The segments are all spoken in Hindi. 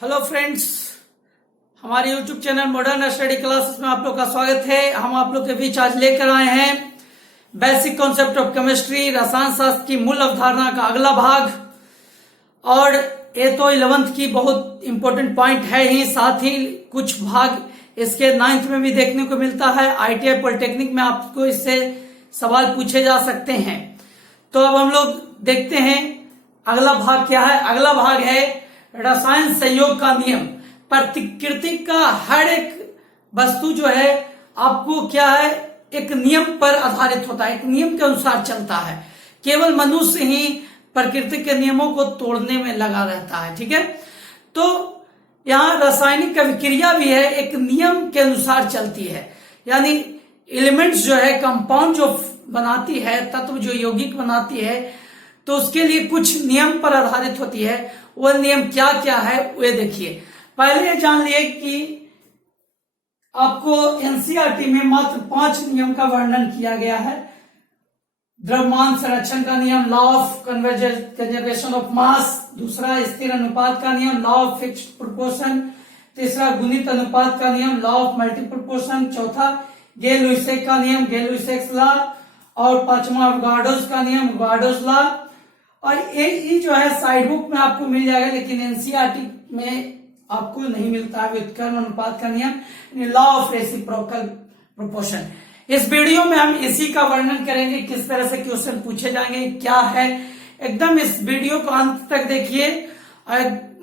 हेलो फ्रेंड्स, हमारे YouTube channel modern study classes में आप लोग का स्वागत है। हम आप लोग के बीच आज लेकर आए हैं बेसिक कॉन्सेप्ट ऑफ केमिस्ट्री, रसायन शास्त्र की मूल अवधारणा का अगला भाग। और ये तो 11th की बहुत इंपॉर्टेंट पॉइंट है ही, साथ ही कुछ भाग इसके 9th में भी देखने को मिलता है। ITI पॉलिटेक्निक में आपको इससे सवाल पूछे जा सकते हैं। तो अब हम लोग देखते हैं अगला भाग क्या है। अगला भाग है रसायन संयोग का नियम। प्रकृति का हर एक वस्तु जो है आपको क्या है, एक नियम पर आधारित होता है, एक नियम के अनुसार चलता है। केवल मनुष्य ही प्रकृति के नियमों को तोड़ने में लगा रहता है। ठीक है, तो यहाँ रासायनिक अभिक्रिया भी है, एक नियम के अनुसार चलती है। यानी एलिमेंट्स जो है, कंपाउंड जो बनाती है, तत्व जो यौगिक बनाती है, तो उसके लिए कुछ नियम पर आधारित होती है। वो नियम क्या क्या है वे देखिए। पहले ये जान लिए कि आपको एनसीईआरटी में मात्र 5 नियम का वर्णन किया गया है। द्रव्यमान संरक्षण का नियम, लॉ ऑफ कंजर्वेशन ऑफ मास। दूसरा स्थिर अनुपात का नियम, लॉ ऑफ फिक्स्ड प्रोपोर्शन। तीसरा गुणित अनुपात का नियम, लॉ ऑफ मल्टी प्रोपोर्शन। चौथा गे-लुइसेक का नियम, गे-लुइसेक्स लॉ। और पांचवा अवगाडोस का नियम, अवगाडोस लॉ। और ये जो है साइड बुक में आपको मिल जाएगा, लेकिन एनसीईआरटी में आपको नहीं मिलता है। व्युत्क्रम अनुपात का नियम, लॉ ऑफ रेसिप्रोकल प्रोपोर्शन। इस वीडियो में हम इसी का वर्णन करेंगे, किस तरह से क्वेश्चन पूछे जाएंगे, क्या है। एकदम इस वीडियो को अंत तक देखिए,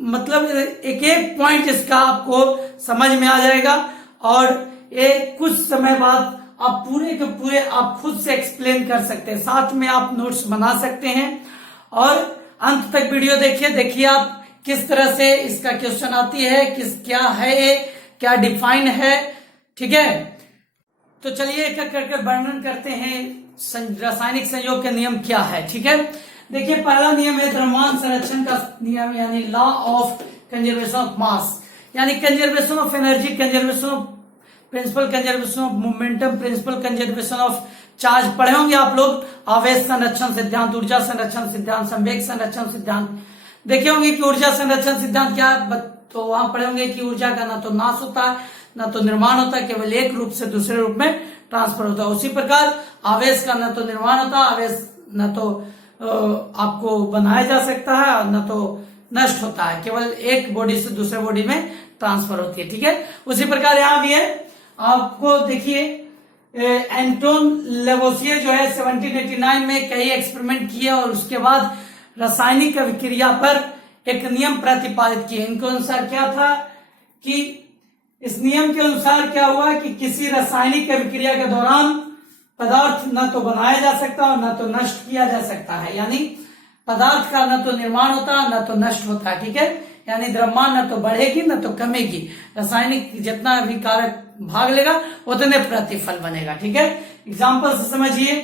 मतलब एक एक पॉइंट इसका आपको समझ में आ जाएगा। और ये कुछ समय बाद आप पूरे के पूरे आप खुद से एक्सप्लेन कर सकते हैं, साथ में आप नोट्स बना सकते हैं। और अंत तक वीडियो देखिए आप किस तरह से इसका क्वेश्चन आती है, क्या है ये, क्या डिफाइन है। ठीक है, तो चलिए एक एक करके वर्णन करते हैं रासायनिक संयोग के नियम क्या है। ठीक है, देखिए पहला नियम है द्रव्यमान संरक्षण का नियम, यानी law of conservation of mass. यानी conservation of energy, conservation of principle, conservation of momentum, principle conservation of charge पढ़े होंगे आप लोग। आवेश संरक्षण सिद्धांत, ऊर्जा संरक्षण सिद्धांत, संवेग संरक्षण सिद्धांत देखे होंगे कि ऊर्जा संरक्षण सिद्धांत क्या है। तो वहां पढ़े होंगे कि ऊर्जा का ना तो नाश होता है, ना तो निर्माण होता है, केवल एक रूप से दूसरे रूप में ट्रांसफर होता है। उसी प्रकार आवेश का ना तो निर्माण होता है, आवेश ना तो आपको बनाया जा सकता है और न तो नष्ट होता है, केवल एक बॉडी से दूसरे बॉडी में ट्रांसफर होती है। ठीक है, उसी प्रकार यहां भी है। आपको देखिए एंटोन लेवोसियर जो है 1789 में कई एक्सपेरिमेंट किए और उसके बाद रासायनिक अभिक्रिया पर एक नियम प्रतिपादित किए। इनके अनुसार क्या था कि इस नियम के अनुसार क्या हुआ कि किसी रासायनिक अभिक्रिया के दौरान पदार्थ न तो बनाया जा सकता और न तो नष्ट किया जा सकता है। यानी पदार्थ का न तो निर्माण होता न तो नष्ट होता है। ठीक है, यानी द्रव्यमान न तो बढ़ेगी न तो कमेगी। रासायनिक जितना भी कारक भाग लेगा उतने प्रतिफल बनेगा। ठीक है, एग्जाम्पल से समझिए।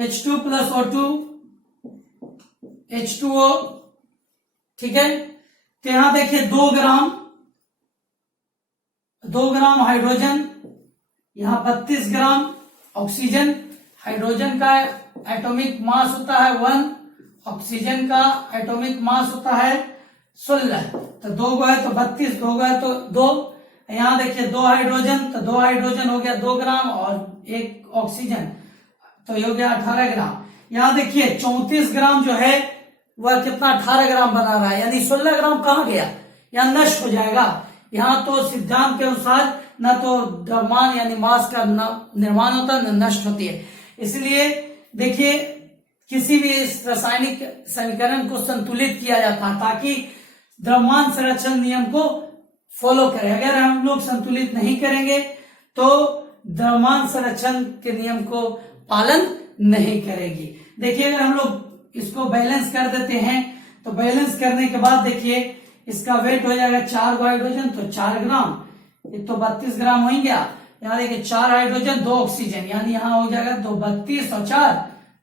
H2 plus O2 H2O। ठीक है, तो यहां देखिए 2 ग्राम हाइड्रोजन, यहां 32 ग्राम ऑक्सीजन। हाइड्रोजन का एटॉमिक मास होता है 1, ऑक्सीजन का एटॉमिक मास होता है 16। तो 2 गो है तो 32, 2 गो है तो 2। यहां देखिए 2 हाइड्रोजन, तो 2 हाइड्रोजन हो गया 2 ग्राम और 1 ऑक्सीजन, तो ये हो गया 18 ग्राम। यहां देखिए 34 ग्राम जो है वह कितना 18 ग्राम बना रहा है, यानी 16 ग्राम कहां गया, यहां नष्ट हो जाएगा। यहां तो सिद्धांत के अनुसार न तो द्रव्यमान यानी मास का निर्माण होता है न नष्ट होती है। इसलिए देखिए किसी भी इस रासायनिक समीकरण को संतुलित किया जाता है ताकि द्रव्यमान संरक्षण नियम को फॉलो करें। अगर हम लोग संतुलित नहीं करेंगे तो द्रव्यमान संरक्षण के नियम को पालन नहीं करेगी। देखिए अगर हम लोग इसको बैलेंस कर देते हैं तो बैलेंस करने के बाद देखिए इसका वेट हो जाएगा 4 हाइड्रोजन तो 4 ग्राम, ये तो 32 ग्राम हो गया। यहाँ देखिए 4 हाइड्रोजन 2 ऑक्सीजन, यानी यहाँ हो जाएगा 2 32 और 4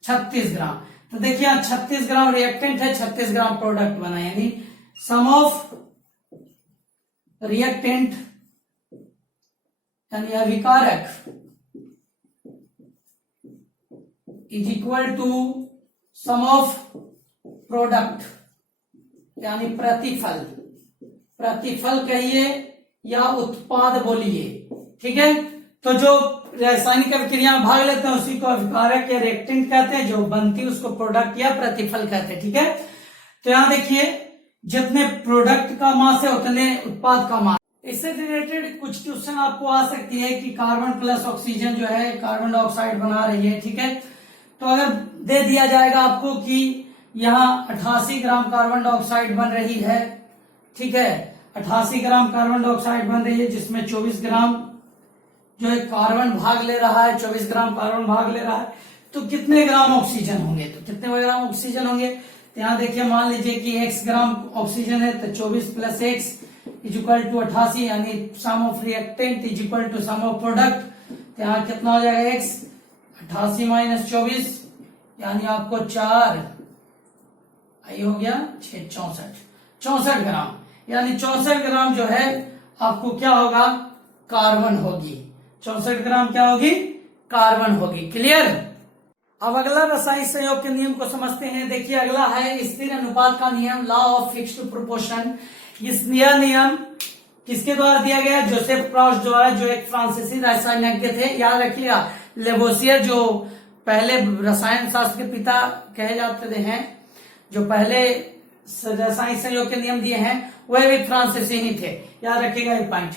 36 ग्राम। तो देखिए यहाँ 36 ग्राम रिएक्टेंट है, 36 ग्राम प्रोडक्ट बना, यानी सम ऑफ रिएक्टेंट यानी अभिकारक is equal to sum of product यानी प्रतिफल। प्रतिफल कहिए या उत्पाद बोलिए, ठीक है। तो जो रासायनिक अभिक्रिया में भाग लेते हैं उसी को अभिकारक या रिएक्टेंट कहते हैं, जो बनती है उसको प्रोडक्ट या प्रतिफल कहते हैं, ठीक है। तो यहां देखिए जितने प्रोडक्ट का मास है उतने उत्पाद का मास। इससे रिलेटेड कुछ क्वेश्चन आपको आ सकती है कि कार्बन प्लस ऑक्सीजन जो है कार्बन डाइऑक्साइड बना रही है, ठीक है। तो अगर दे दिया जाएगा आपको कि यहाँ 88 ग्राम कार्बन डाइऑक्साइड बन रही है, ठीक है, 88 ग्राम कार्बन डाइऑक्साइड बन रही है, जिसमें 24 ग्राम जो है कार्बन भाग ले रहा है, 24 ग्राम कार्बन भाग ले रहा है, तो कितने ग्राम ऑक्सीजन होंगे, तो कितने ग्राम ऑक्सीजन होंगे। तो यहाँ देखिए मान लीजिए कि x ग्राम ऑक्सीजन है, तो 24 plus x is equal to 88, यानी sum of reactant is equal to sum of product. तो यहाँ कितना हो जाएगा x 88 माइनस 24, यानी आपको 4 आई हो गया 6 64 ग्राम, यानी 64 ग्राम जो है आपको क्या होगा, कार्बन होगी। 64 ग्राम क्या होगी, कार्बन होगी। क्लियर। अब अगला रासायनिक संयोग के नियम को समझते हैं। देखिए अगला है स्थिर अनुपात का नियम, लॉ ऑफ फिक्स्ड प्रोपोर्शन। इस नियम किसके द्वारा दिया गया, जोसेफ प्रॉस्ट द्वारा, जो एक फ्रांसीसी रसायनज्ञ थे। याद रखिएगा लेवोसियर जो पहले रसायन शास्त्र के पिता कहे जाते हैं, जो पहले रासायनिक संयोग के नियम दिए हैं, वह भी फ्रांसीसी ही थे। याद रखिएगा ये पॉइंट।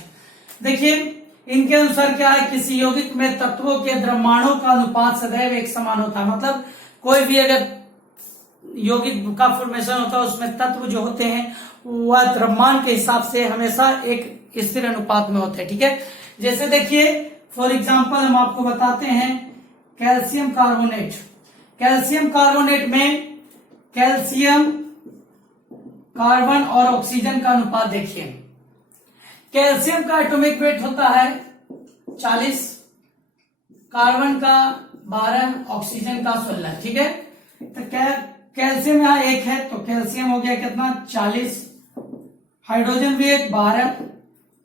देखिए इनके अनुसार क्या है, किसी यौगिक में तत्वों के द्रव्यमानों का अनुपात सदैव एक समान होता है। मतलब कोई भी अगर यौगिक का फॉर्मेशन होता है उसमें तत्व जो होते हैं वह द्रव्यमान के हिसाब से हमेशा एक स्थिर अनुपात में होते हैं, ठीक है। जैसे देखिए फॉर एग्जांपल हम आपको बताते हैं कैल्शियम कार्बोनेट। कैल्शियम कार्बोनेट में कैल्शियम कार्बन और ऑक्सीजन का अनुपात देखिए। कैल्शियम का एटॉमिक वेट होता है 40, कार्बन का 12, ऑक्सीजन का 16, ठीक है। तो कैल्शियम यहाँ 1 है, तो कैल्शियम हो गया कितना 40, हाइड्रोजन भी 1 12,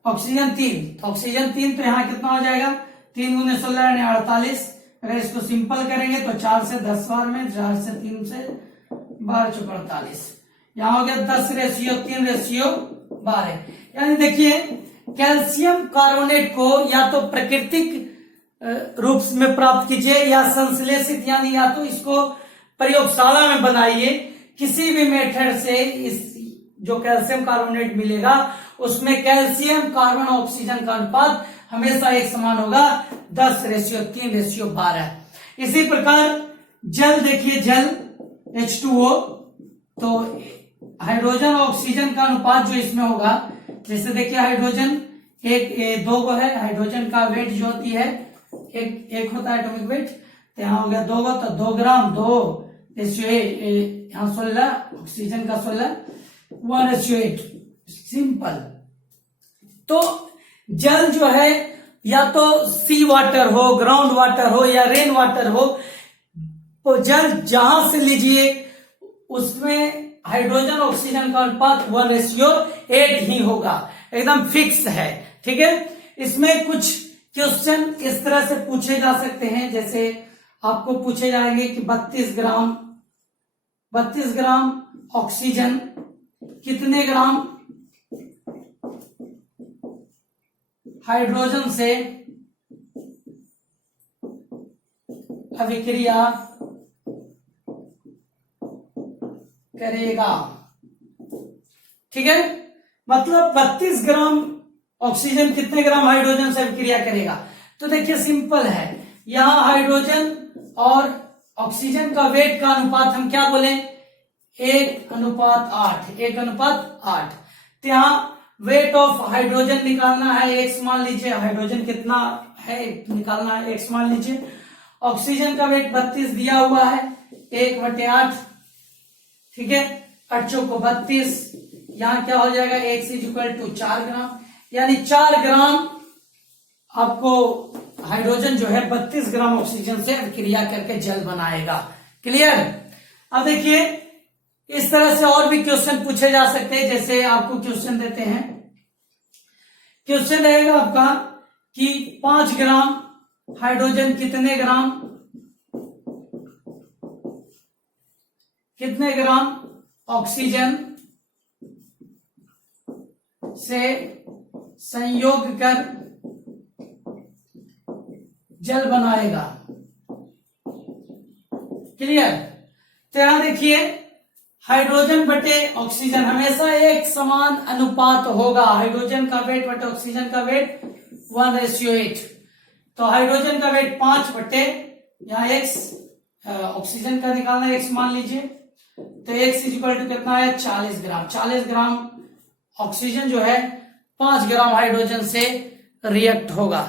ऑक्सीजन 3, तो ऑक्सीजन 3, तो यहाँ कितना हो जाएगा 3 गुने 16 यानी 48। अगर इसको सिंपल करेंगे तो 4 से 10 बार में, 4 से 3 से 12 चौक 48, यहाँ हो गया 10 रेशियो 3 रेशियो 12। यानी देखिए कैल्शियम कार्बोनेट को या तो प्राकृतिक रूप में प्राप्त कीजिए या संश्लेषित, यानी या तो इसको प्रयोगशाला में बनाइए, किसी भी मेथड से इस जो कैल्शियम कार्बोनेट मिलेगा उसमें कैल्शियम कार्बन ऑक्सीजन का अनुपात हमेशा एक समान होगा, 10 रेशियो 3 रेशियो 12। इसी प्रकार जल देखिए, जल H2O, तो हाइड्रोजन और ऑक्सीजन का अनुपात जो इसमें होगा, जैसे देखिए हाइड्रोजन एक 2 को है, हाइड्रोजन का वेट जो होती है एक होता है एटॉमिक वेट, तो यहाँ हो गया 2 को, तो 2 ग्राम 2 रेशियो यहाँ 16, ऑक्सीजन का 16 1 रेशियो 8। सिंपल। तो जल जो है या तो सी वाटर हो, ग्राउंड वाटर हो या रेन वाटर हो, तो जल जहां से लीजिए उसमें हाइड्रोजन ऑक्सीजन का अनुपात 1:8 ही होगा, एकदम फिक्स है, ठीक है। इसमें कुछ क्वेश्चन इस तरह से पूछे जा सकते हैं, जैसे आपको पूछे जाएंगे कि 32 ग्राम ऑक्सीजन कितने ग्राम हाइड्रोजन से अभिक्रिया करेगा, ठीक है। मतलब 32 ग्राम ऑक्सीजन कितने ग्राम हाइड्रोजन से अभिक्रिया करेगा। तो देखिए सिंपल है, यहां हाइड्रोजन और ऑक्सीजन का वेट का अनुपात हम क्या बोले, 1:8, 1:8। तो यहां वेट ऑफ हाइड्रोजन निकालना है, x मान लीजिए, हाइड्रोजन कितना है निकालना है, x मान लीजिए। ऑक्सीजन का वेट 32 दिया हुआ है, 1/8, ठीक है, 8 को 32, यहां क्या हो जाएगा x = 4 ग्राम, यानी 4 ग्राम आपको हाइड्रोजन जो है 32 ग्राम ऑक्सीजन से अभिक्रिया करके जल बनाएगा। क्लियर। अब देखिए इस तरह से और भी क्वेश्चन पूछे जा सकते हैं, जैसे आपको क्वेश्चन देते हैं, क्वेश्चन रहेगा आपका कि 5 ग्राम हाइड्रोजन कितने ग्राम ऑक्सीजन से संयोग कर जल बनाएगा। क्लियर। तो यहां देखिए हाइड्रोजन बटे ऑक्सीजन हमेशा एक समान अनुपात होगा। हाइड्रोजन का वेट बटे ऑक्सीजन का वेट 1:8। तो हाइड्रोजन का वेट 5 बटे यहाँ x, ऑक्सीजन का निकालना x मान लीजिए। तो x इक्वल टू कितना है 40 ग्राम। 40 ग्राम ऑक्सीजन जो है 5 ग्राम हाइड्रोजन से रिएक्ट होगा।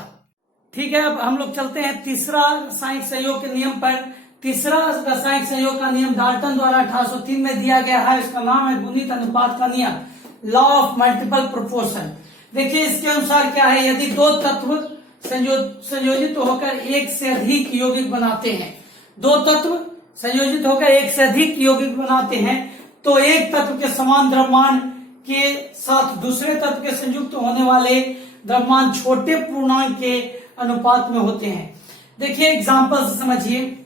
ठीक है, अब हम लोग चलते हैं तीसरा रासायनिक संयोग के नियम पर। तीसरा रासायनिक संयोग का नियम डाल्टन द्वारा 1803 में दिया गया है। इसका नाम है गुणित अनुपात का नियम, लॉ ऑफ मल्टीपल प्रोपोर्शन। देखिए इसके अनुसार क्या है, यदि दो तत्व संयोजित होकर एक से अधिक यौगिक बनाते हैं, दो तत्व संयोजित होकर एक से अधिक यौगिक बनाते हैं, तो एक तत्व के समान द्रव्यमान के साथ दूसरे तत्व के संयुक्त होने वाले द्रव्यमान छोटे पूर्णांक के अनुपात में होते हैं। देखिए एग्जांपल से समझिए,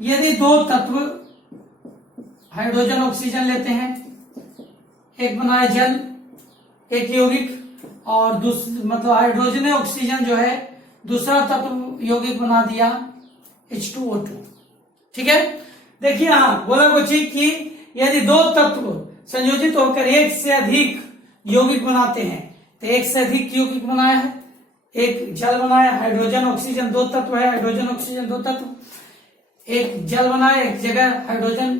यदि दो तत्व हाइड्रोजन ऑक्सीजन लेते हैं, एक बनाए जल एक यौगिक, और मतलब हाइड्रोजन ऑक्सीजन जो है दूसरा तत्व यौगिक बना दिया H2O2। ठीक है, देखिए हाँ बोला कुछ कि यदि दो तत्व संयोजित होकर एक से अधिक यौगिक बनाते हैं, तो एक से अधिक यौगिक बनाया है, एक जल बनाया, हाइड्रोजन ऑक्सीजन दो तत्व है, हाइड्रोजन ऑक्सीजन दो तत्व, एक जल बनाया, एक जगह हाइड्रोजन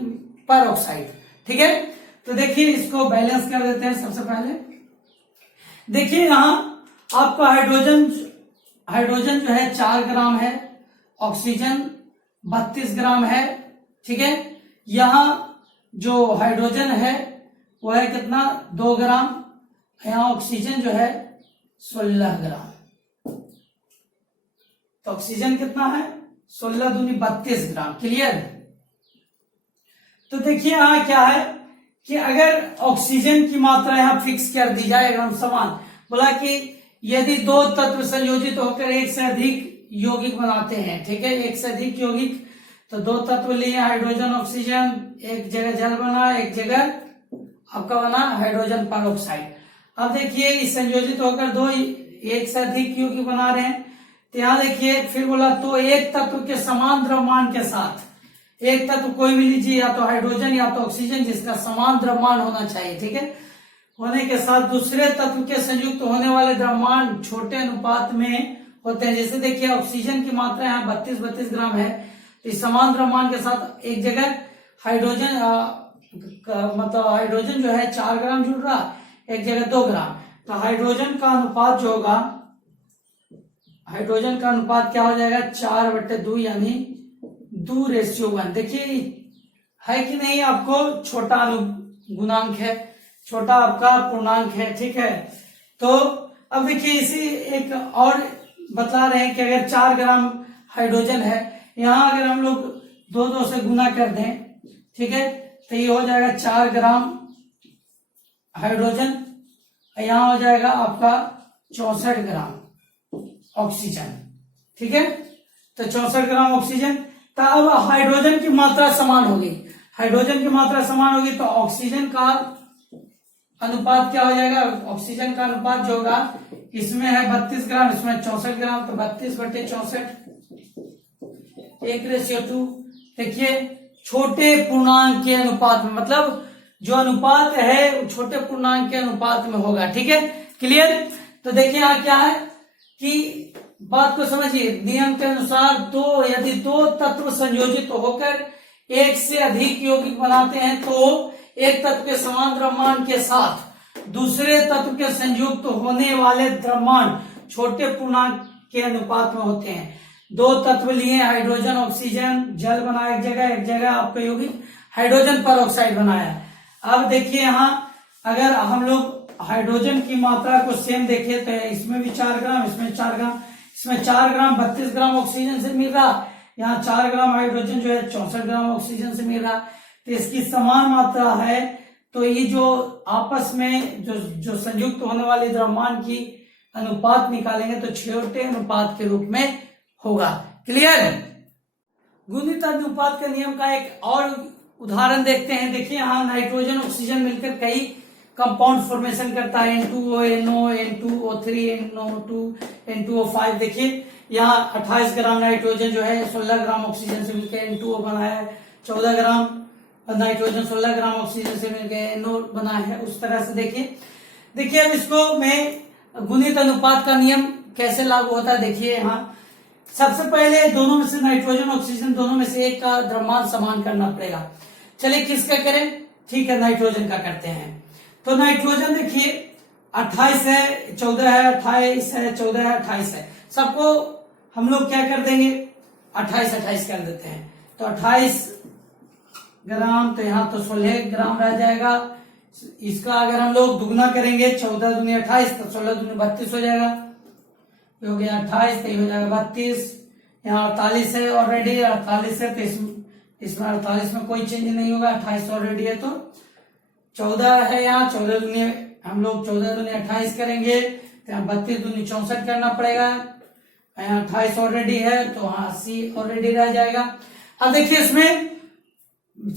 पर ऑक्साइड। ठीक है, तो देखिए इसको बैलेंस कर देते हैं। सबसे पहले देखिए यहां आपका हाइड्रोजन जो है 4 ग्राम है, ऑक्सीजन 32 ग्राम है। ठीक है, यहां जो हाइड्रोजन है वो है कितना 2 ग्राम, यहां ऑक्सीजन जो है 16 ग्राम। तो ऑक्सीजन कितना है 16 दूनी 32 ग्राम। क्लियर। तो देखिए यहां क्या है कि अगर ऑक्सीजन की मात्रा यहां फिक्स कर दी जाए, अगर हम समान बोला कि यदि दो तत्व संयोजित होकर एक से अधिक यौगिक बनाते हैं, ठीक है, एक से अधिक यौगिक, तो दो तत्व लिए हाइड्रोजन ऑक्सीजन, एक जगह जल बना, एक जगह आपका बना हाइड्रोजन पर ऑक्साइड। अब देखिए इस संयोजित होकर दो एक से अधिक यौगिक बना रहे हैं, तो यहां देखिए फिर बोला तो एक तत्व के समान द्रव्यमान के साथ, एक तत्व कोई भी लीजिए, या तो हाइड्रोजन या तो ऑक्सीजन, जिसका समान द्रव्यमान होना चाहिए। ठीक है, होने के साथ दूसरे तत्व के संयुक्त होने वाले द्रव्यमान छोटे अनुपात में होते हैं। जैसे देखिए ऑक्सीजन की मात्रा यहाँ 32 ग्राम है, तो इस समान द्रव्यमान के साथ एक जगह हाइड्रोजन मतलब हाइड्रोजन जो है 4 ग्राम जुड़ रहा, एक जगह 2 ग्राम। तो हाइड्रोजन का अनुपात जो होगा, हाइड्रोजन का अनुपात क्या हो जाएगा 4/2 यानी 2:1। देखिए है कि नहीं, आपको छोटा गुणांक है, छोटा आपका पूर्णांक है। ठीक है, तो अब देखिए इसी एक और बता रहे हैं कि अगर 4 ग्राम हाइड्रोजन है, यहां अगर हम लोग 2 से गुना कर दें, ठीक है, तो ये हो जाएगा 4 ग्राम हाइड्रोजन, यहां हो जाएगा आपका 64 ग्राम ऑक्सीजन। ठीक है, तो 64 ग्राम ऑक्सीजन। तो अब हाइड्रोजन की मात्रा समान होगी, हाइड्रोजन की मात्रा समान होगी, तो ऑक्सीजन का अनुपात क्या हो जाएगा, ऑक्सीजन का अनुपात जो होगा, इसमें है 32 ग्राम, इसमें 64 ग्राम, तो 32/64 1:2। देखिए छोटे पूर्णांक के अनुपात में, मतलब जो अनुपात है वो छोटे पूर्णांक के अनुपात में होगा। ठीक है, क्लियर। तो देखिए यहाँ क्या है कि बात को समझिए, नियम के अनुसार यदि दो तत्व संयोजित होकर एक से अधिक यौगिक बनाते हैं, तो एक तत्व के समान द्रव्यमान के साथ दूसरे तत्व के संयुक्त होने वाले द्रव्यमान छोटे पूर्णांक के अनुपात में होते हैं। दो तत्व लिए हाइड्रोजन ऑक्सीजन, जल बनाया एक जगह आपका यौगिक हाइड्रोजन पर ऑक्साइड बनाया। अब देखिए यहाँ अगर हम लोग हाइड्रोजन की मात्रा को सेम देखें, तो इसमें भी 4 ग्राम, इसमें 4 ग्राम, इसमें 4 ग्राम 32 ग्राम ऑक्सीजन से मिल रहा, यहाँ 4 ग्राम हाइड्रोजन जो है 64 ग्राम ऑक्सीजन से मिल रहा, तो इसकी समान मात्रा है। तो ये जो आपस में जो संयुक्त होने वाले द्रव्यमान की अनुपात निकालेंगे तो छोटे अनुपात के रूप में होगा। क्लियर। गुणित अनुपात के नियम का एक और उदाहरण देखते हैं। देखिए यहाँ नाइट्रोजन ऑक्सीजन मिलकर कई कंपाउंड फॉर्मेशन करता है, N2O, NO, N2O3, NO2, N2O5। देखिए यहाँ 28 ग्राम नाइट्रोजन जो है 16 ग्राम ऑक्सीजन से मिलकर N2O बना है, 14 ग्राम नाइट्रोजन 16 ग्राम ऑक्सीजन से मिलकर NO बना है। उस तरह से देखिए अब इसको मैं गुणित अनुपात का नियम कैसे लागू होता है। देखिए यहाँ सबसे पहले दोनों में से नाइट्रोजन ऑक्सीजन दोनों में से एक का द्रव्यमान समान करना पड़ेगा। चलिए किसका करें, ठीक है नाइट्रोजन का करते हैं। तो नाइट्रोजन देखिए 28 है, 14 है, 28 है, 14 है, 28 है, सबको हम लोग क्या कर देंगे 28 कर देते हैं। तो 28 ग्राम, तो यहाँ तो 16 ग्राम रह जाएगा। इसका अगर हम लोग दुगना करेंगे 14 दूनी 28, तो 16 दूनी 32 हो जाएगा, हो गया 28, तो ये हो जाएगा 32। यहाँ 48 है ऑलरेडी, 48 है, तो इसमें 48 में कोई चेंज नहीं होगा, 28 ऑलरेडी है। तो 14 है यहाँ, 14 दूनी हम लोग 14 दूनी 28 करेंगे, तो यहाँ 32 दूनी 64 करना पड़ेगा। यहाँ 28 ऑलरेडी है, तो हाँ 80 ऑलरेडी रह जाएगा। अब देखिए इसमें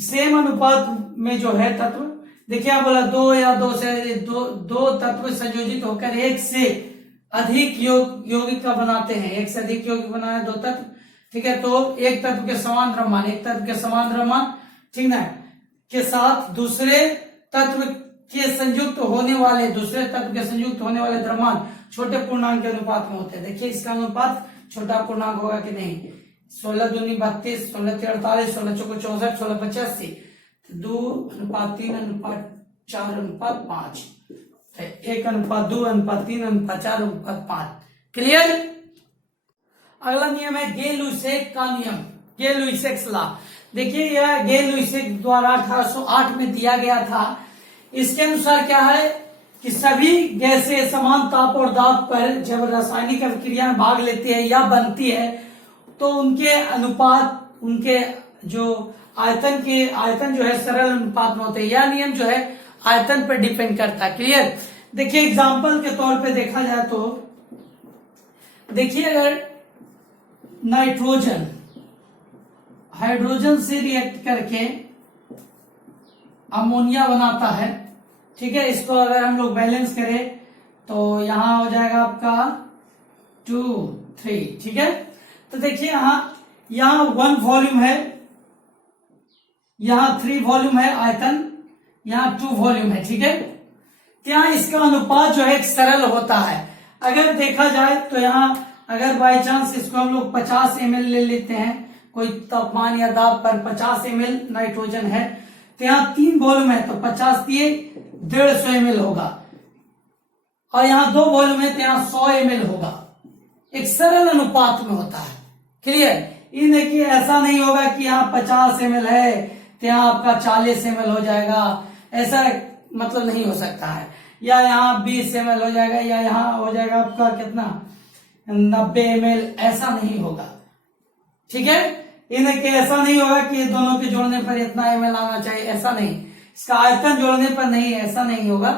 सेम अनुपात में जो है तत्व, देखिए आप बोला दो या दो से दो तत्व संयोजित होकर एक से अधिक यौगिक का बनाते हैं, एक से अधिक यौगिक बनाए दो तत्व, ठीक है। तो एक तत्व के समान द्रव्यमान, एक तत्व के समान द्रव्यमान, ठीक ना, के साथ दूसरे तत्व के संयुक्त होने वाले द्रव्यमान छोटे पूर्णांक के अनुपात में होते हैं। देखिए इसका अनुपात छोटा पूर्णांक होगा कि नहीं, 16 दूनी 32, 16 × 48, 16 × 64, 16 × 85, 2:3:4:5, 1:2:3:4:5। क्लियर। अगला नियम है गे-लुसेक का नियम, गे-लुसेक लॉ। देखिए यह गे-लुसेक द्वारा 1808 में दिया गया था। इसके अनुसार क्या है कि सभी गैसें समान ताप और दाब पर जब रासायनिक अभिक्रिया में भाग लेती है या बनती है तो उनके अनुपात, उनके जो आयतन जो है सरल अनुपात में होते हैं। यह नियम जो है आयतन पर डिपेंड करता है। क्लियर। देखिए एग्जाम्पल के तौर पे देखा जाए तो देखिए अगर नाइट्रोजन हाइड्रोजन से रिएक्ट करके अमोनिया बनाता है, ठीक है, इसको अगर हम लोग बैलेंस करें तो यहां हो जाएगा आपका 2, 3, ठीक है। तो देखिए यहां 1 वॉल्यूम है, यहां 3 वॉल्यूम है आयतन, यहां 2 वॉल्यूम है, ठीक है। तो यहां इसका अनुपात जो है एक सरल होता है। अगर देखा जाए तो यहां अगर बाई चांस इसको हम लोग 50 ml ले लेते हैं, कोई तापमान या दाब पर 50 ml नाइट्रोजन है, तो यहाँ 3 वॉल्यूम है, तो 50 दिए 150 ml होगा, और यहाँ 2 वॉल्यूम है तो यहाँ 100 ml होगा। एक सरल अनुपात में होता है। क्लियर। ये देखिए ऐसा नहीं होगा कि यहाँ 50 ml है तो यहाँ आपका 40 ml हो जाएगा, ऐसा मतलब नहीं हो सकता है। या यहाँ 20 ml हो जाएगा, या यहाँ हो जाएगा आपका कितना 90 ml, ऐसा नहीं होगा, ठीक है। इनके ऐसा नहीं होगा कि दोनों के जोड़ने पर इतना ml आना चाहिए, ऐसा नहीं। इसका आयतन जोड़ने पर नहीं, ऐसा नहीं होगा।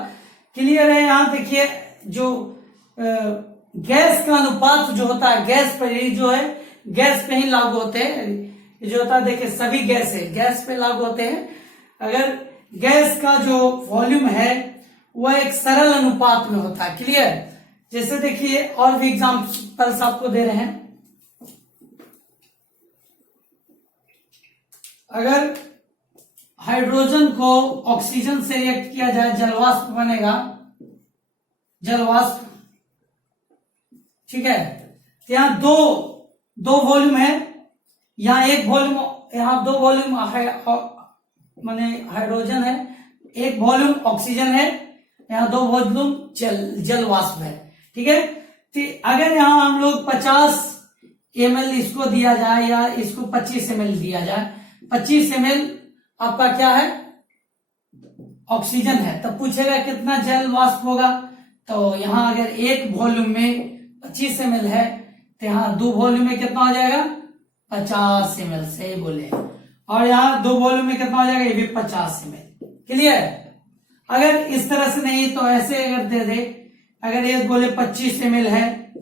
क्लियर है। यहाँ देखिए जो गैस का अनुपात जो होता है गैस पर ही जो है, गैस पे ही लागू होते हैं। जो होता है देखिए सभी गैस पे लागू होते हैं। अगर गैस का जो वॉल्यूम है वह एक सरल अनुपात में होता है। क्लियर। जैसे देखिए और भी एग्जाम्पल्स आपको दे रहे हैं। अगर हाइड्रोजन को ऑक्सीजन से रिएक्ट किया जाए, जलवाष्प बनेगा, जलवाष्प, ठीक है। तो यहाँ दो वॉल्यूम है, यहाँ 1 वॉल्यूम, यहाँ 2 वॉल्यूम माने हाइड्रोजन है, 1 वॉल्यूम ऑक्सीजन है, यहाँ 2 वॉल्यूम जलवाष्प है, ठीक है। तो अगर यहाँ हम लोग 50 ml इसको दिया जाए या इसको 25 ml दिया जाए, 25 ml आपका क्या है ऑक्सीजन है, तब पूछेगा कितना जल वाष्प होगा। तो यहाँ अगर 1 वॉल्यूम में 25 ml है तो यहाँ 2 वॉल्यूम में कितना हो जाएगा 50 ml से बोले, और यहाँ 2 वॉल्यूम में कितना हो जाएगा ये भी 50 ml। क्लियर। अगर इस तरह से नहीं तो ऐसे अगर दे दे, अगर एक बोले 25 ml है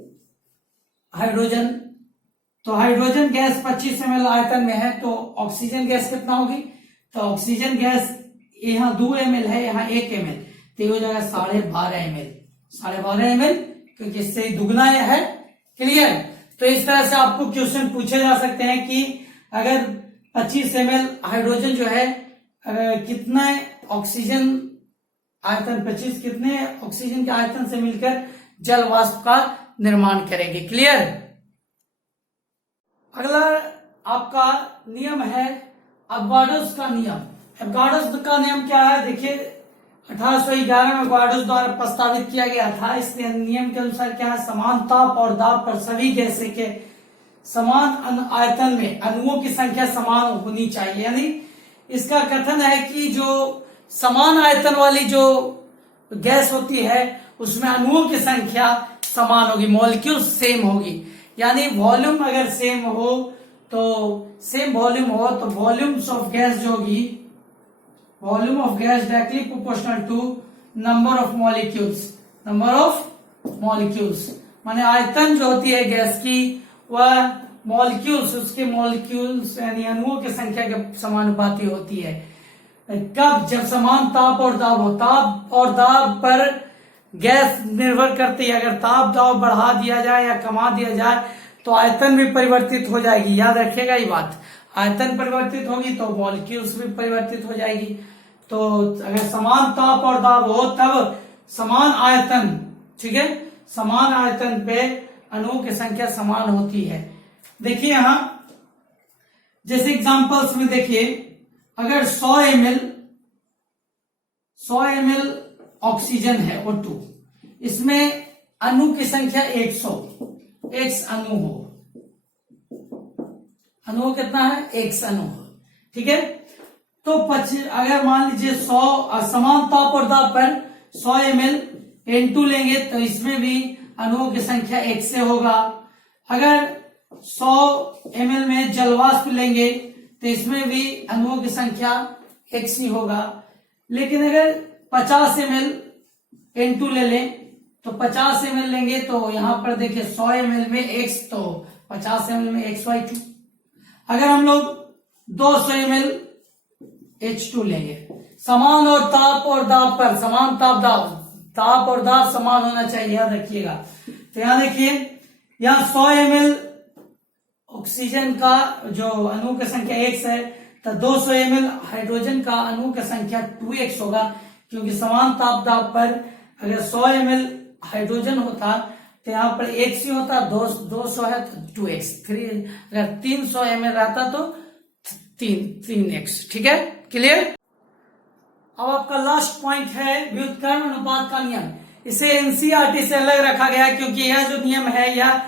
हाइड्रोजन, तो हाइड्रोजन गैस 25 ml आयतन में है, तो ऑक्सीजन गैस कितना होगी, तो ऑक्सीजन गैस यहाँ 2 ml है, यहाँ 1 ml, तो ये हो जाएगा 12.5 ml, 12.5 ml, क्योंकि इससे दुगना है। क्लियर। तो इस तरह से आपको क्वेश्चन पूछे जा सकते हैं कि अगर 25 ml हाइड्रोजन जो है कितने ऑक्सीजन आयतन 25 कितने ऑक्सीजन के आयतन से मिलकर जल वाष्प का निर्माण करेगी। क्लियर। अगला आपका नियम है अवगाड्रोस का नियम। अवगाड्रोस का नियम क्या है? देखिए 1811 में अवगाड्रोस द्वारा प्रस्तावित किया गया था। इस नियम के अनुसार क्या है? समान ताप और दाब पर सभी गैसें के समान आयतन में अणुओं की संख्या समान होनी चाहिए। यानी इसका कथन है कि जो समान आयतन वाली जो गैस होती है उसमें अणुओं की संख्या समान होगी, मॉलिक्यूल सेम होगी। यानी वॉल्यूम अगर सेम हो तो सेम वॉल्यूम हो तो वॉल्यूम्स ऑफ गैस जो होगी, volume of gas directly proportional to number of molecules, number of molecules माने आयतन जो होती है गैस की वह मॉलिक्यूल्स, उसके मॉलिक्यूल्स यानी अणुओं की संख्या के समानुपाती होती है। कब? जब समान ताप और दाब हो। ताप और दाब पर गैस निर्भर करती है। अगर ताप दाब बढ़ा दिया जाए या कमा दिया जाए तो आयतन भी परिवर्तित हो जाएगी। याद रखिएगा ये बात, आयतन परिवर्तित होगी तो मॉलिक्यूल्स भी परिवर्तित हो जाएगी। तो अगर समान ताप और दाब हो तब समान आयतन, ठीक है, समान आयतन पे अणुओं की संख्या समान होती है। देखिए यहां जैसे एग्जांपल्स में देखिए, अगर 100 ml ऑक्सीजन है O2, इसमें अणु की संख्या 100, x अणु हो, अणु कितना है? x अणु हो। ठीक है। तो अगर मान लीजिए 100 समान ताप और दाब पर 100 ml N2 लेंगे तो इसमें भी अणुओं की संख्या 1 से होगा। अगर 100 ml में जलवाष्प लेंगे तो इसमें भी अणुओं की संख्या 1 ही होगा। लेकिन अगर 50 ml N2 ले लें तो 50 ml लेंगे तो यहां पर देखिए 100 ml में x तो 50 ml में XY2। अगर हम लोग 200 ml H2 लेंगे, समान और ताप और दाब पर, समान ताप और दाब समान होना चाहिए, याद रखिएगा। तो यहां देखिए, यहां 100 ml ऑक्सीजन का जो अणु की संख्या x है तो 200 ml हाइड्रोजन का अणु की संख्या 2x होगा, क्योंकि समान ताप दाब पर अगर 100 ml हाइड्रोजन होता तो यहाँ पर x ही होता, 200 है तो 2x, अगर 300 ml रहता तो 3x। ठीक है। क्लियर। अब आपका लास्ट पॉइंट है व्युत्क्रमण अनुपात का नियम। इसे एनसीईआरटी से अलग रखा गया है क्योंकि यह जो नियम है यह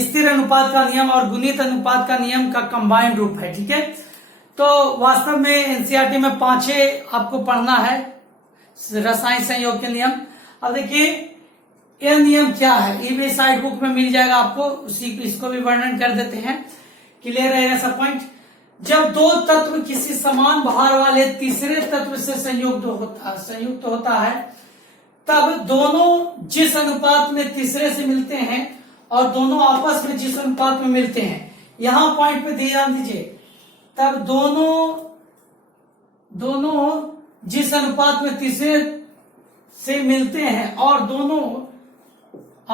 स्थिर अनुपात का नियम और गुणित अनुपात का नियम का कंबाइंड रूप है। ठीक है। तो वास्तव में एनसीईआरटी में 5 आपको पढ़ना है रसायन संयोग के नियम। अब देखिए यह नियम क्या है, ये भी साइड बुक में मिल जाएगा आपको, उसी इसको भी वर्णन कर देते हैं, क्लियर रहेगा सब पॉइंट। जब दो तत्व किसी समान भार वाले तीसरे तत्व से संयुक्त होता है तब दोनों जिस अनुपात में तीसरे से मिलते हैं और दोनों आपस में जिस अनुपात में मिलते हैं, यहां पॉइंट पे ध्यान दीजिए, तब दोनों जिस अनुपात में तीसरे से मिलते हैं और दोनों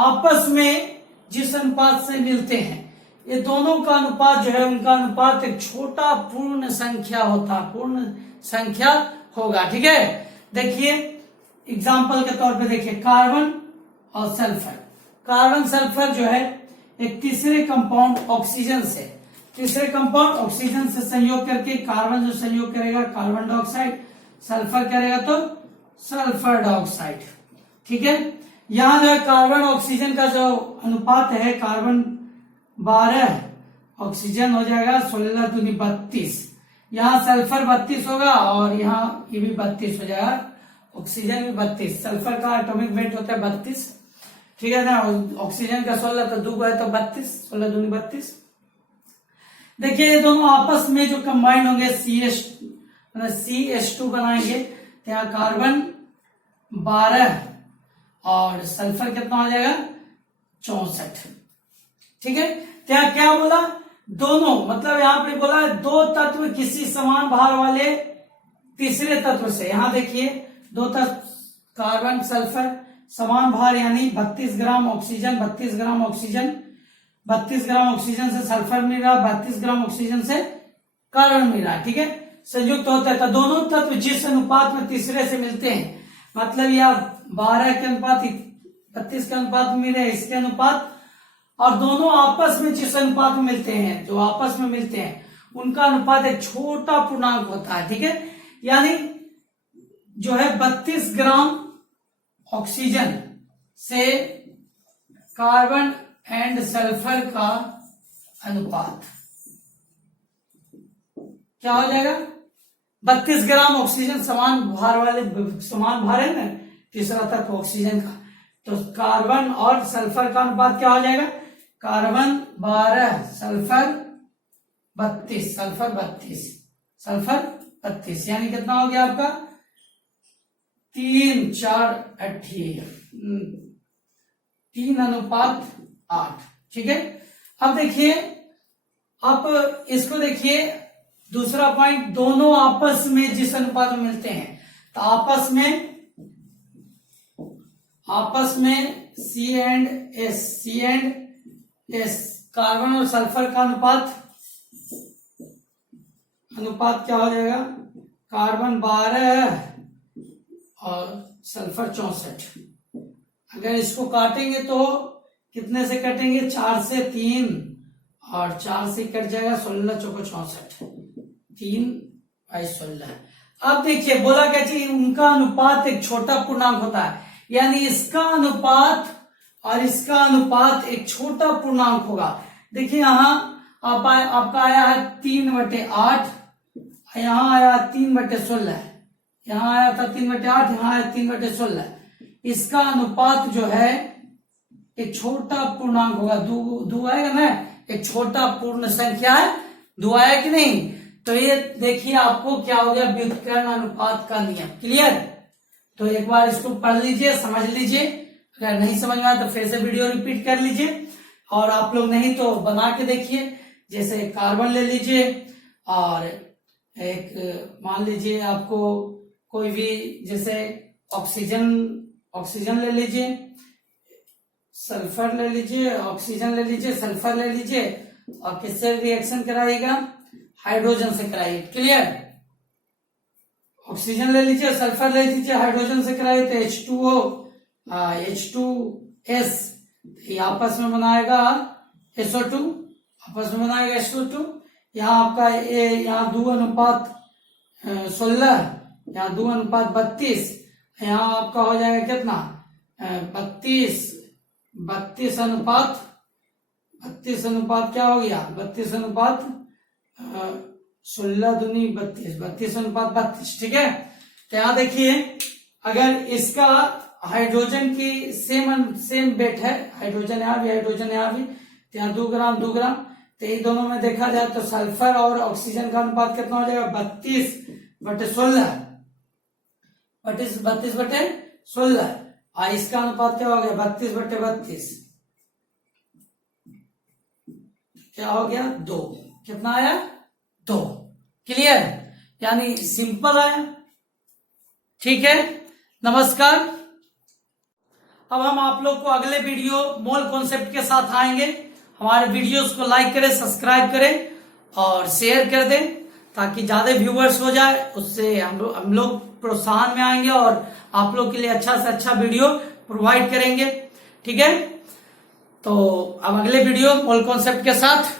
आपस में जिस अनुपात से मिलते हैं, ये दोनों का अनुपात जो है उनका अनुपात एक छोटा पूर्ण संख्या होगा। ठीक है। देखिए एग्जाम्पल के तौर पे देखिए, कार्बन और सल्फर। कार्बन सल्फर जो है एक तीसरे कंपाउंड ऑक्सीजन से संयोग करके कार्बन जो संयोग करेगा कार्बन डाइऑक्साइड, सल्फर करेगा तो सल्फर डाइऑक्साइड। ठीक है। यहां जो है कार्बन ऑक्सीजन का जो अनुपात है, कार्बन 12 ऑक्सीजन हो जाएगा 16 दूनी 32, यहाँ सल्फर 32 होगा और यहाँ ये भी 32 हो जाएगा, ऑक्सीजन भी 32, सल्फर का एटॉमिक वेट होता है 32। ठीक है ना। ऑक्सीजन का 16 तो 2 है तो 32, 16 दूनी 32। देखिए ये दोनों आपस में जो कंबाइंड होंगे CH2 बनाएंगे तो यहाँ कार्बन 12 और सल्फर कितना हो जाएगा 64। ठीक है। क्या बोला? दोनों, मतलब यहां पे बोला दो तत्व किसी समान भार वाले तीसरे तत्व से, यहां देखिए दो तत्व कार्बन सल्फर समान भार यानी 32 gram oxygen 32 gram oxygen 32 gram oxygen से सल्फर मिल रहा, 32 ग्राम ऑक्सीजन से कार्बन मिल रहा है। ठीक है, संयुक्त होता है तो दोनों तत्व जिस अनुपात में तीसरे से मिलते हैं, मतलब यह 12 के अनुपात 32 के अनुपात में मिले, इसके अनुपात, और दोनों आपस में जिस अनुपात में मिलते हैं, जो आपस में मिलते हैं उनका अनुपात एक छोटा पूर्णांक होता है। ठीक है, यानी जो है 32 ग्राम ऑक्सीजन से कार्बन एंड सल्फर का अनुपात क्या हो जाएगा? 32 ग्राम ऑक्सीजन समान भार वाले, समान भार है ना तीसरा तत्व ऑक्सीजन का, तो कार्बन और सल्फर का अनुपात क्या हो जाएगा? कार्बन 12 सल्फर 32 सल्फर 32 यानी कितना हो गया आपका? 3 4 18 3:8। ठीक है, अब देखिए, अब इसको देखिए दूसरा पॉइंट, दोनों आपस में जिस अनुपात में मिलते हैं, तो आपस में सी एंड एस कार्बन और सल्फर का अनुपात क्या हो जाएगा? कार्बन 12 और सल्फर 64। अगर इसको काटेंगे तो कितने से कटेंगे? 4 से 3 और 4 से कट जाएगा 16 चौको 64, 3 बाई 16। अब देखिए बोला क्या चाहिए, उनका अनुपात एक छोटा पूर्णांक होता है, यानी इसका अनुपात और इसका अनुपात एक छोटा पूर्णांक होगा। देखिए यहां आपका आया है 3/8, यहां आया 3/16, यहां आया था 3/8, यहां आया 3/16। इसका अनुपात जो है एक छोटा पूर्णांक होगा, दो आएगा ना, एक छोटा पूर्ण संख्या है, दो आया कि नहीं? तो ये देखिए आपको क्या हो गया? व्युत्क्रमण अनुपात का नियम। क्लियर? तो एक बार इसको पढ़ लीजिए, समझ लीजिए, अगर नहीं समझ में आया तो फिर से वीडियो रिपीट कर लीजिए, और आप लोग नहीं तो बना के देखिए। जैसे कार्बन ले लीजिए और एक मान लीजिए आपको कोई भी, जैसे ऑक्सीजन ले लीजिए, सल्फर ले लीजिए, ऑक्सीजन ले लीजिए, सल्फर ले लीजिए, और किससे रिएक्शन कराइएगा? हाइड्रोजन से कराइए। क्लियर? ऑक्सीजन ले लीजिए, सल्फर ले लीजिए, हाइड्रोजन से कराइए तो H2S, ये आपस में बनाएगा SO2, आपस में बनाएगा SO2। यहाँ आपका यहाँ 2:16, यहाँ 2:32, यहाँ आपका हो जाएगा कितना? 32 अनुपात क्या हो गया? 16 दूनी 32 ठीक है। तो यहाँ देखिए, अगर इसका हाइड्रोजन की सेम वेट है, हाइड्रोजन यहाँ भी, तो यहाँ 2 ग्राम, तो ये दोनों में देखा जाए तो सल्फर और ऑक्सीजन का अनुपात कितना हो जाएगा? 32/16, 32/16, और इसका अनुपात क्या हो गया? 32/32, क्या हो गया? 2। कितना आया? 2। क्लियर? यानी सिंपल आया। ठीक है, नमस्कार। अब हम आप लोग को अगले वीडियो मोल कॉन्सेप्ट के साथ आएंगे। हमारे वीडियोस को लाइक करें, सब्सक्राइब करें और शेयर कर दें, ताकि ज्यादा व्यूवर्स हो जाए, उससे हम लोग प्रोत्साहन में आएंगे और आप लोग के लिए अच्छा से अच्छा वीडियो प्रोवाइड करेंगे। ठीक है, तो अब अगले वीडियो मोल कॉन्सेप्ट के साथ